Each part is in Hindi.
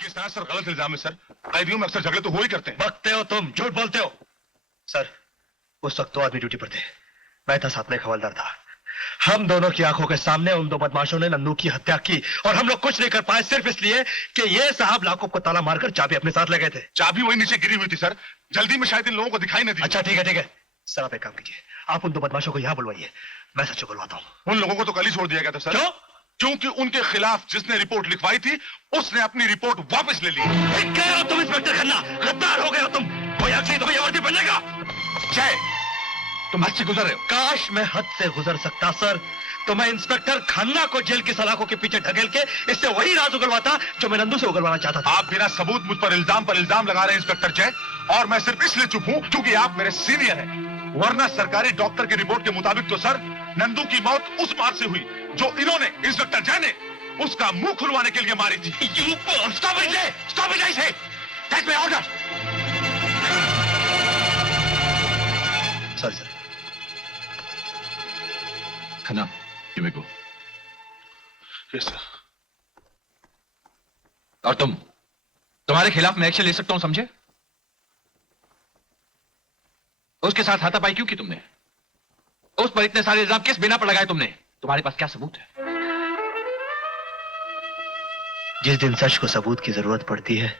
ये सरासर गलत इल्जाम है सर। कैदियों में अक्सर झगड़े तो हो ही करते हैं। बकते हो तुम, झूठ बोलते हो। सर, उस वक्त 2 आदमी ड्यूटी पर थे, मैं था, साथ में एक हवलदार था। हम दोनों की आंखों के सामने उन 2 बदमाशों ने नंदू की हत्या की और हम लोग कुछ नहीं कर पाए सिर्फ इसलिए कि ये साहब लाकुब को ताला मारकर चाबी अपने साथ ले गए थे। चाबी वही नीचे गिरी हुई थी सर, जल्दी में शायद इन लोगों को दिखाई नहीं दी। अच्छा ठीक है। सर आप एक काम कीजिए, आप उन 2 बदमाशों को यहाँ बुलवाइए, मैं सच बुलवाता हूँ। उन लोगों को तो कल ही छोड़ दिया गया था सर। क्यों? क्योंकि उनके खिलाफ जिसने रिपोर्ट लिखवाई थी उसने अपनी रिपोर्ट वापस ले ली। क्या हो तुम इंस्पेक्टर खन्ना, गद्दार हो गए हो तुम। कोई आखिरी तुम्हें ये वर्दी पहनेगा? जय, तुम हद से गुजर रहे हो। काश मैं हद से गुजर सकता सर, तो मैं इंस्पेक्टर खन्ना को जेल की सलाखों के पीछे ढकेल के इससे वही राज उगलवाता जो मैं नंदू से उगलवाना चाहता था। आप बिना सबूत मुझ पर इल्जाम लगा रहे हैं इंस्पेक्टर जय, और मैं सिर्फ इसलिए चुप हूं क्योंकि आप मेरे सीनियर हैं। वरना सरकारी डॉक्टर की रिपोर्ट के मुताबिक तो सर नंदू की मौत उस बात से हुई जो इन्होंने, इंस्पेक्टर जय ने उसका मुंह खुलवाने के लिए मारी थी। स्टॉप इट, आई से। That's my order. Sorry sir. Khanna, you may go. Yes sir. और तुम्हारे खिलाफ मैं एक्शन ले सकता हूं, समझे? उसके साथ हाथापाई क्यों की तुमने? उस पर इतने सारे इल्जाम किस बिना पर लगाए तुमने? तुम्हारे पास क्या सबूत है? जिस दिन सच को सबूत की जरूरत पड़ती है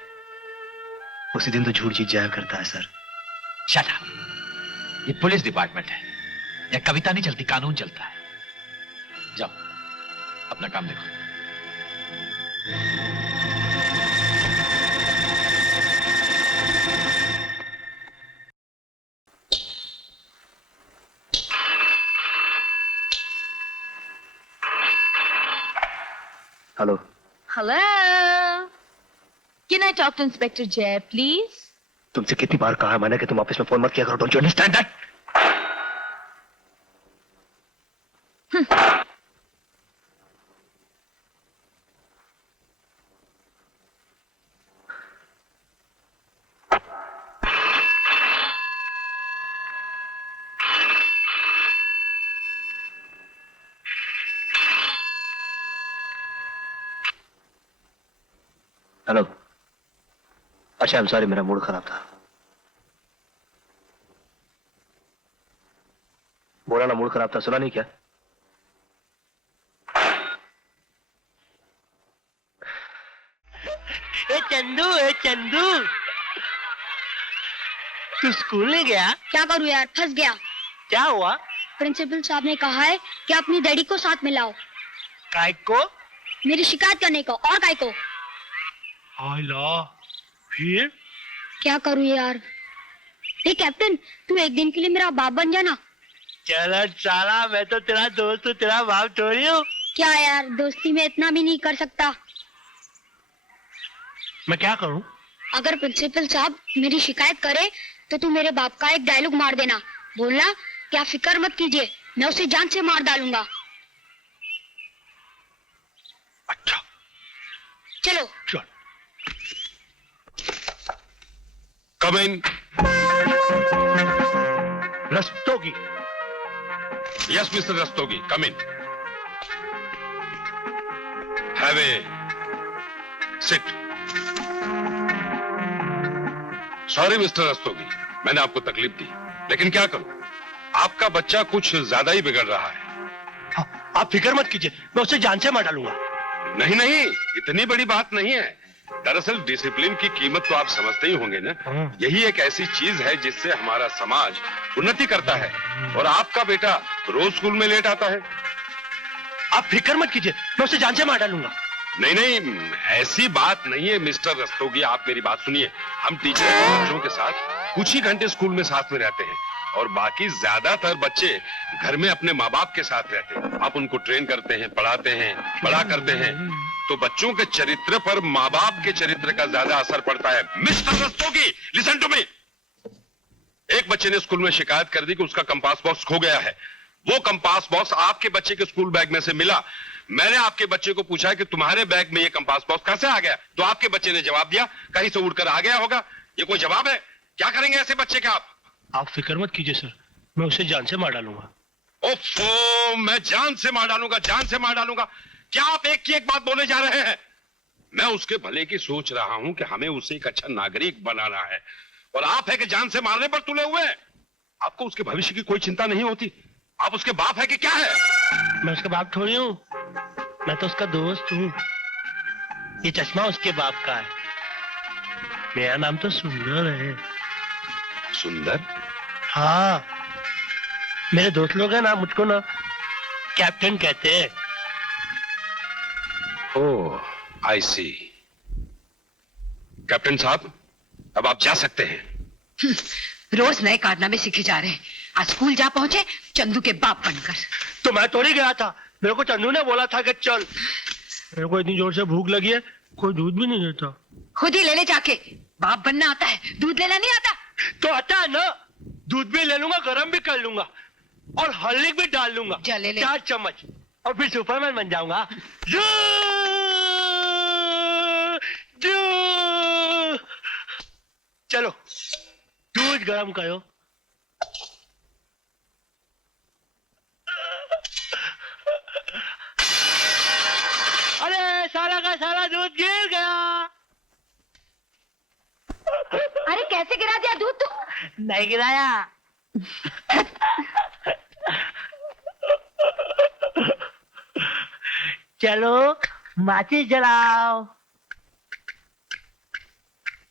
उसी दिन तो झूठ जीत जाया करता है सर। Shut up. ये पुलिस डिपार्टमेंट है, या कविता नहीं चलती, कानून चलता है। जाओ अपना काम देखो। Hello. Hello. Can I talk to Inspector Jay, please? तुमसे कितनी बार कहा है मैंने कि तुम ऑफिस में फोन मत किया करो, don't you understand that? Hello. अच्छा, आई एम सॉरी, मेरा मूड खराब था। बोला ना मूड खराब था, सुना नहीं क्या? ए चंदू, तू स्कूल नहीं गया? क्या करूं यार, फंस गया। क्या हुआ? प्रिंसिपल साहब ने कहा है कि अपनी डैडी को साथ में लाओ। काय को? मेरी शिकायत करने को। और काय को? फिर क्या करूं यार। ए कैप्टन, तू एक दिन के लिए मेरा बाप बन जाना। चलो साला, मैं तो तेरा दोस्त हूँ, तेरा बाप थोड़ी हूँ। क्या यार, दोस्ती में इतना भी नहीं कर सकता। मैं क्या करूँ? अगर प्रिंसिपल साहब मेरी शिकायत करे तो तू मेरे बाप का एक डायलॉग मार देना। बोलना कि आप फिक्र मत कीजिए, मैं उसे जान से मार डालूंगा। अच्छा चलो। चल। Come in. Rastogi. Yes mister Rastogi, come in. Have a seat. Sorry mister Rastogi, मैंने आपको तकलीफ दी, लेकिन क्या करूं, आपका बच्चा कुछ ज्यादा ही बिगड़ रहा है। हाँ, आप फिक्र मत कीजिए, मैं उसे जान से मार डालूंगा। नहीं, इतनी बड़ी बात नहीं है। दरअसल डिसिप्लिन की कीमत तो आप समझते ही होंगे ना। यही एक ऐसी चीज है जिससे हमारा समाज उन्नति करता है, और आपका बेटा रोज स्कूल में लेट आता है। आप फिक्र मत कीजिए, मैं उसे जान से मार डालूंगा। नहीं, ऐसी बात नहीं है मिस्टर रस्तोगी, आप मेरी बात सुनिए। हम टीचर और बच्चों के साथ कुछ ही घंटे स्कूल में साथ में रहते हैं, और बाकी ज्यादातर बच्चे घर में अपने माँ बाप के साथ रहते हैं। आप उनको ट्रेन करते हैं, पढ़ाते हैं, बड़ा करते हैं, तो बच्चों के चरित्र पर माँ बाप के चरित्र का ज्यादा असर पड़ता है। Mister Rastogi, listen to me. एक बच्चे ने स्कूल में शिकायत कर दी कि उसका कंपास बॉक्स खो गया है। वो कंपास बॉक्स आपके बच्चे के स्कूल बैग में से मिला। मैंने आपके बच्चे को पूछा कि तुम्हारे बैग में ये कंपास बॉक्स कैसे आ गया, तो आपके बच्चे ने जवाब दिया कहीं से उड़कर आ गया होगा। ये कोई जवाब है? क्या करेंगे ऐसे बच्चे का आप फिक्र मत कीजिए सर, मैं उसे जान से मार डालूंगा। ओफो, मैं जान से मार डालूंगा, जान से मार डालूंगा। क्या आप एक की एक बात बोले जा रहे हैं? मैं उसके भले की सोच रहा हूं कि हमें उसे एक अच्छा नागरिक बनाना है, और आप है कि जान से मारने पर तुले हुए हैं। आपको उसके भविष्य की कोई चिंता नहीं होती। आप उसके बाप है कि क्या है? मैं उसका बाप थोड़ी हूँ, मैं तो उसका दोस्त हूँ। ये चश्मा उसके बाप का है। मेरा नाम तो सुंदर है। सुंदर? हाँ, मेरे दोस्त लोग हैं ना, मुझको ना कैप्टन कहते हैं। ओह, आई सी। कैप्टन साहब, अब आप जा सकते हैं। रोज नए कारनामे सीखे जा रहे हैं। आज स्कूल जा पहुंचे चंदू के बाप बनकर। तो मैं थोड़ी गया था, मेरे को चंदू ने बोला था कि चल। मेरे को इतनी जोर से भूख लगी है, कोई दूध भी नहीं देता। खुद ही ले ले जाके। बाप बनना आता है, दूध लेना नहीं आता। तो आता है ना, दूध भी ले लूंगा, गरम भी कर लूंगा और हल्दी भी डाल लूंगा। जा ले ले। 4 चम्मच और फिर सुपरमैन बन जाऊंगा। जू! जू! चलो दूध गरम करो। अरे सारा का सारा दूध गिर गया। अरे कैसे गिरा दिया दूध तू? नहीं गिराया। चलो माचिस जलाओ।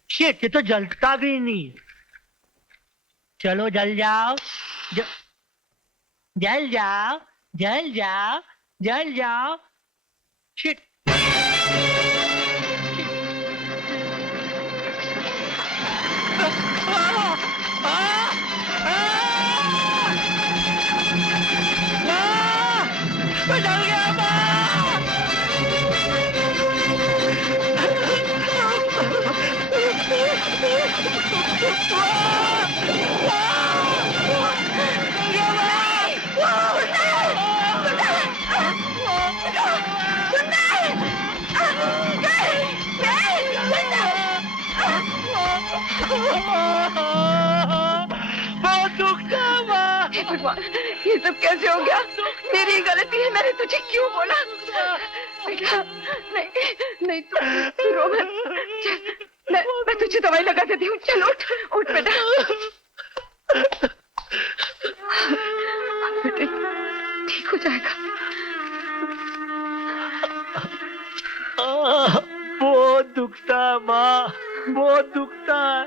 शिट, ये तो जलता भी नहीं। चलो जल जाओ, जल जाओ, जल जाओ, जल जाओ। शिट, मैं जल गया। बहुत दुखता है। हे भगवान, ये सब कैसे हो गया? मेरी गलती है, मैंने तुझे क्यों बोला? बेटा, नहीं नहीं, तू रो मत। चल, मैं तुझे दवाई लगा देती हूँ। चल उठ, उठ बेटा। बेटे ठीक हो जाएगा। बहुत दुखता है माँ, बहुत दुखता है।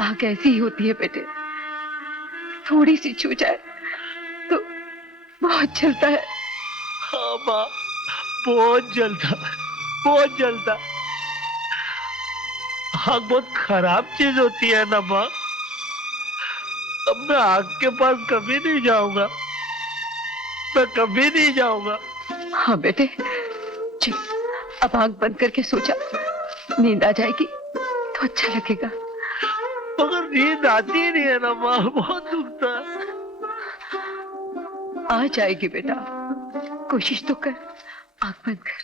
आग ऐसी ही होती है बेटे, थोड़ी सी छू जाए तो बहुत जलता है। हाँ माँ, बहुत जलता, बहुत जलता। आग बहुत खराब चीज होती है ना माँ। अब मैं आग के पास कभी नहीं जाऊंगा, मैं कभी नहीं जाऊंगा। हाँ बेटे, चल अब आंख बंद करके सो जा। नींद आ जाएगी तो अच्छा लगेगा। मगर नींद आती ही नहीं है ना माँ, बहुत दुखता है। आ जाएगी बेटा, कोशिश तो कर। आंख बंद कर।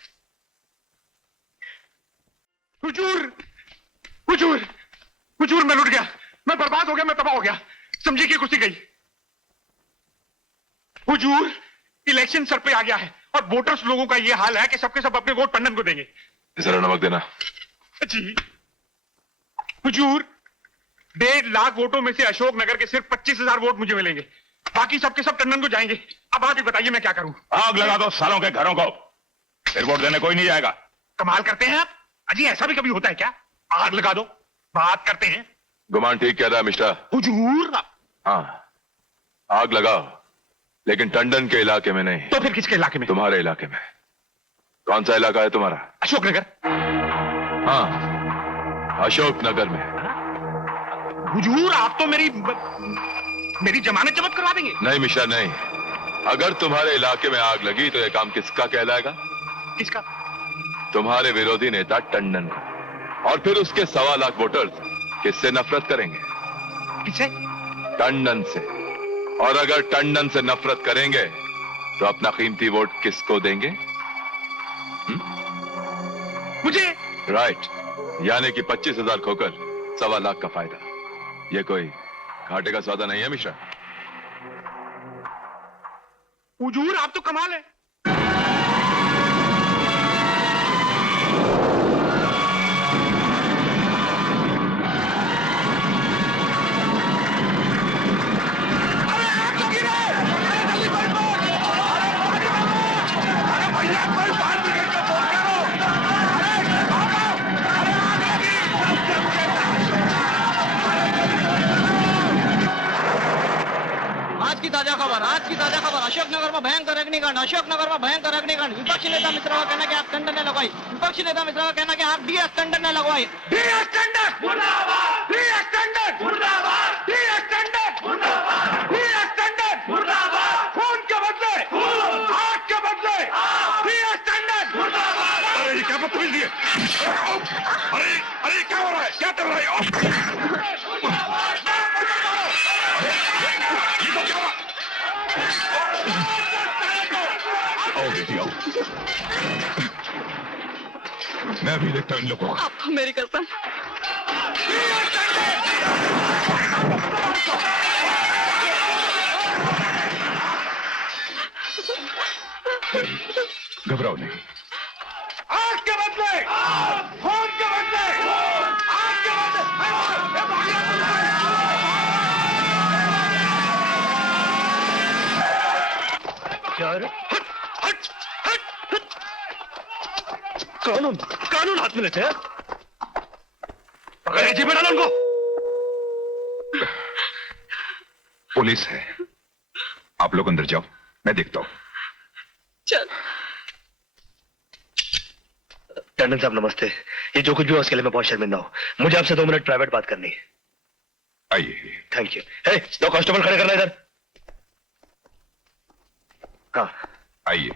हुजूर, हुजूर, हुजूर, मैं लुट गया, मैं बर्बाद हो गया, मैं तबाह हो गया। समझी की कुर्सी गई। हुजूर, इलेक्शन सर पे आ गया है और वोटर्स लोगों का ये हाल है कि सबके सब अपने वोट टंडन को देंगे। जरा नमक देना। जी हुजूर, 1.5 लाख वोटों में से अशोक नगर के सिर्फ 25,000 वोट मुझे मिलेंगे, बाकी सबके सब टंडन को जाएंगे। अब आप ही बताइए मैं क्या करूं? आग लगा दो सालों के घरों को, फिर वोट देने कोई नहीं जाएगा। कमाल करते हैं आप। अजी ऐसा भी कभी होता है क्या? आग लगा दो, बात करते हैं। गुमान ठीक कह रहा है मिस्टर। हुजूर, हाँ, आग लगाओ, लेकिन टंडन के इलाके में नहीं। तो फिर किसके इलाके में? तुम्हारे इलाके में। कौन सा इलाका है तुम्हारा? अशोक नगर। हाँ, अशोक नगर में। हुजूर, आप तो मेरी जमानत जब्त करवा देंगे। नहीं मिश्रा नहीं, अगर तुम्हारे इलाके में आग लगी तो यह काम किसका कहलाएगा? किसका? तुम्हारे विरोधी नेता टंडन का। और फिर उसके 1.25 लाख वोटर्स किससे नफरत करेंगे? किससे? टंडन से। और अगर टंडन से नफरत करेंगे तो अपना कीमती वोट किसको देंगे? मुझे। राइट, यानी कि 25,000 खोकर 1.25 लाख का फायदा। ये कोई घाटे का सौदा नहीं है मिश्रा। हुजूर, आप तो कमाल है। अशोकनगर में भयंकर अग्निकांड, अशोकनगर में भयंकर अग्निकांड। विपक्षी नेता मित्रों का कहना कि आप टेंडर ने लगवाई, विपक्षी नेता मित्रों का कहना कि आप डीएस टेंडर ने लगवाई। डीएस टेंडर मुर्दाबाद, डीएस टेंडर मुर्दाबाद, डीएस टेंडर मुर्दाबाद, डीएस टेंडर मुर्दाबाद। खून के बदले खून, आग के बदले डीएस टेंडर मुर्दाबाद। अरे ये क्या बदतमीजी है? अरे अरे क्या हो रहा है? क्या कर रहा है? आओ बेटी आओ, मैं अभी देखता हूँ इन लोगों को। आपको मेरी कसम। घबराओ नहीं। आग के बदले खून के बदले आग के बदले। कानून कानून हाथ में लेते हैं। पकड़िए, जी में डालो उनको। पुलिस है, आप लोग अंदर जाओ, मैं देखता हूँ। चल। टंडन साहब नमस्ते। ये जो कुछ भी हो उसके लिए मैं बहुत शर्मिंदा हूँ। मुझे आपसे 2 मिनट प्राइवेट बात करनी है। आइए। Thank you. 2 कांस्टेबल खड़े करना इधर। हाँ आइए।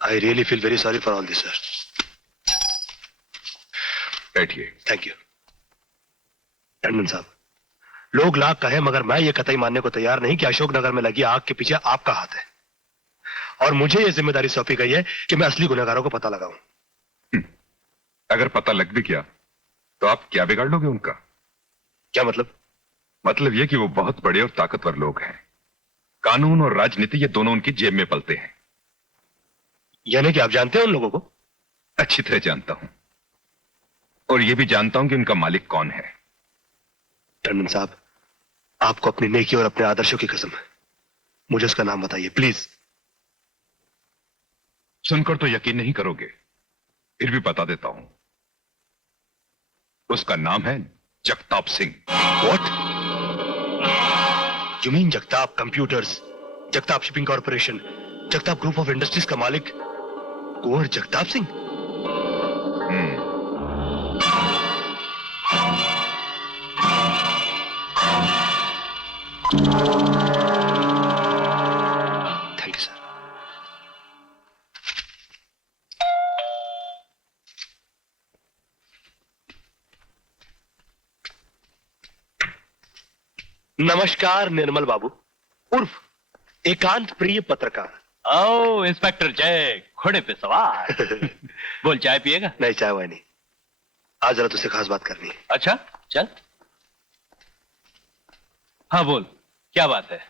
I really feel very sorry for all this sir. बैठिए। Thank you. टंडन साहब, लोग लाख कहे मगर मैं ये कतई मानने को तैयार नहीं कि अशोकनगर में लगी आग के पीछे आपका हाथ है। और मुझे ये जिम्मेदारी सौंपी गई है कि मैं असली गुनहगारों को पता लगाऊं। अगर पता लग भी गया तो आप क्या बिगाड़ लोगे उनका? क्या मतलब? मतलब ये कि वो बहुत बड़े और ताकतवर लोग हैं। कानून और राजनीति ये दोनों उनकी जेब में पलते हैं। यानी कि आप जानते हैं उन लोगों को? अच्छी तरह जानता हूं, और ये भी जानता हूं कि उनका मालिक कौन है। टंडन साहब, आपको अपनी नेकी और अपने आदर्शों की कसम है, मुझे उसका नाम बताइए प्लीज। सुनकर तो यकीन नहीं करोगे, फिर भी बता देता हूं। उसका नाम है Jagtap Singh. What? You mean Jagtap computers, Jagtap shipping corporation, Jagtap group of industries का मालिक Kunwar Jagtap Singh? Thank you sir. नमस्कार निर्मल बाबू, उर्फ एकांत प्रिय पत्रकार। ओ इंस्पेक्टर जय, घोड़े पे सवार। बोल, चाय पिएगा? नहीं, चाय वाय नहीं, आज जरा तुझसे खास बात करनी है। अच्छा चल। हाँ बोल, क्या बात है?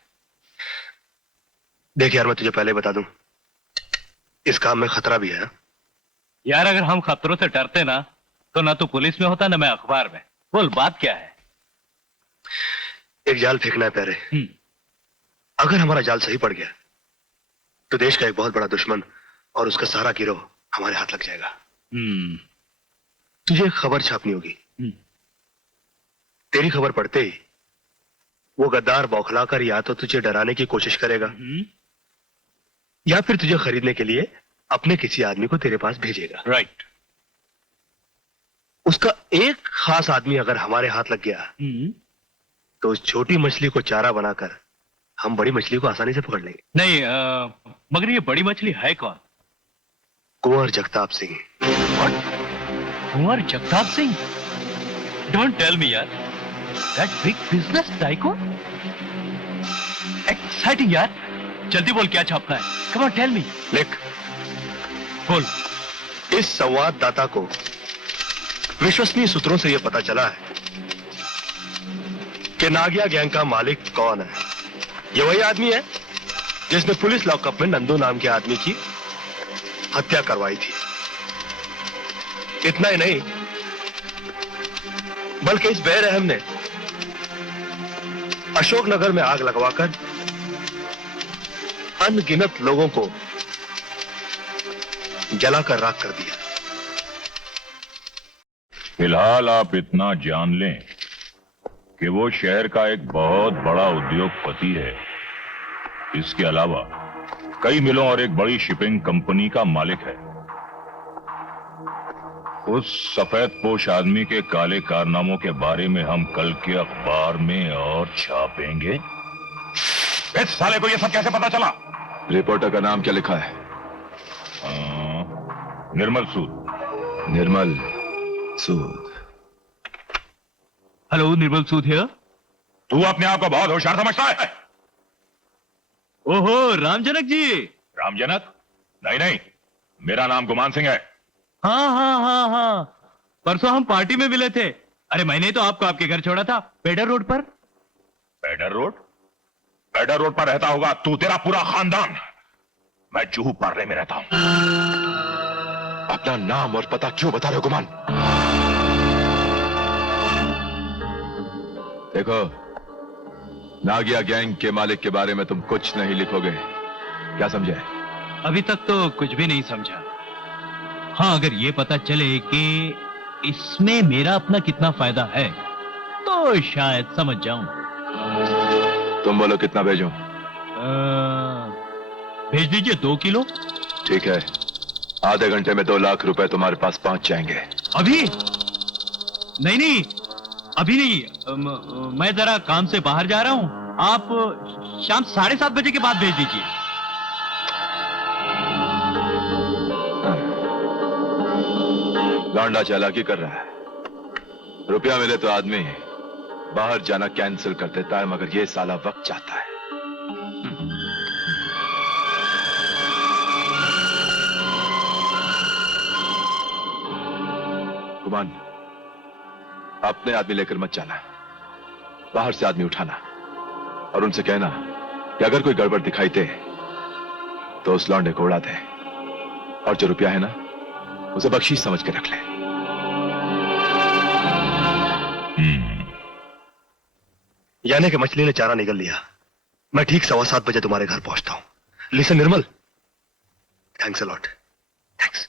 देख यार, मैं तुझे पहले ही बता दूं, इस काम में खतरा भी है। यार अगर हम खतरों से डरते ना तो ना तू पुलिस में होता ना मैं अखबार में। बोल, बात क्या है? एक जाल फेंकना है प्यारे। अगर हमारा जाल सही पड़ गया तो देश का एक बहुत बड़ा दुश्मन और उसका सारा गिरोह हमारे हाथ लग जाएगा। तुझे एक खबर छापनी होगी। तेरी खबर पढ़ते ही वो गद्दार बौखलाकर या तो तुझे डराने की कोशिश करेगा या फिर तुझे खरीदने के लिए अपने किसी आदमी को तेरे पास भेजेगा। राइट। उसका एक खास आदमी अगर हमारे हाथ लग गया तो उस छोटी मछली को चारा बनाकर हम बड़ी मछली को आसानी से पकड़ लेंगे। नहीं, मगर ये बड़ी मछली है कौन? Kunwar Jagtap Singh. Kunwar Jagtap Singh? Don't tell me यार, that big business tycoon. Exciting यार, जल्दी बोल क्या छापना है। Come on tell me. लिख। बोल। इस संवाददाता को विश्वसनीय सूत्रों से यह पता चला है कि नागिया गैंग का मालिक कौन है। ये वही आदमी है जिसने पुलिस लॉकअप में नंदू नाम के आदमी की हत्या करवाई थी। इतना ही नहीं, बल्कि इस बेरहम ने अशोकनगर में आग लगवाकर अनगिनत लोगों को जलाकर राख कर दिया। फिलहाल आप इतना जान लें कि वो शहर का एक बहुत बड़ा उद्योगपति है। इसके अलावा कई मिलों और एक बड़ी शिपिंग कंपनी का मालिक है। उस सफेद पोश आदमी के काले कारनामों के बारे में हम कल के अखबार में और छापेंगे। इस साले को ये सब कैसे पता चला? रिपोर्टर का नाम क्या लिखा है? निर्मल सूद। निर्मल सूद। Hello, Nirmal Sood here. तू अपने आप को बहुत होशियार समझता है? ओहो, रामजनक जी। रामजनक? नहीं नहीं, मेरा नाम गुमान सिंह है। हाँ, परसों हम पार्टी में मिले थे। अरे मैंने तो आपको आपके घर छोड़ा था, पेडर रोड पर। पेडर रोड? पेडर रोड पर रहता होगा तू, तेरा पूरा खानदान। मैं जूहू पार्ले में रहता हूं। अपना नाम और पता क्यों बता रहे हो गुमान? देखो, नागिया गैंग के मालिक के बारे में तुम कुछ नहीं लिखोगे, क्या समझे? अभी तक तो कुछ भी नहीं समझा। हाँ, अगर ये पता चले कि इसमें मेरा अपना कितना फायदा है तो शायद समझ जाऊं। तुम बोलो कितना भेजूं? भेज दीजिए 2 किलो। ठीक है, आधे घंटे में 2 लाख रुपए तुम्हारे पास पहुंच जाएंगे। अभी? नहीं, अभी नहीं। मैं जरा काम से बाहर जा रहा हूं। आप शाम 7:30 बजे के बाद भेज दीजिए। लौंडा चालाकी कर रहा है। रुपया मिले तो आदमी बाहर जाना कैंसिल कर देता है, मगर ये साला वक्त चाहता है। गुमान, अपने आदमी लेकर मत जाना, बाहर से आदमी उठाना और उनसे कहना कि अगर कोई गड़बड़ दिखाई दे तो उस लौंडे को उड़ा दे, और जो रुपया है ना उसे बख्शीश समझ के रख ले। यानी कि मछली ने चारा निगल लिया। मैं ठीक 7:15 बजे तुम्हारे घर पहुंचता हूं। Listen Nirmal, thanks a lot. Thanks.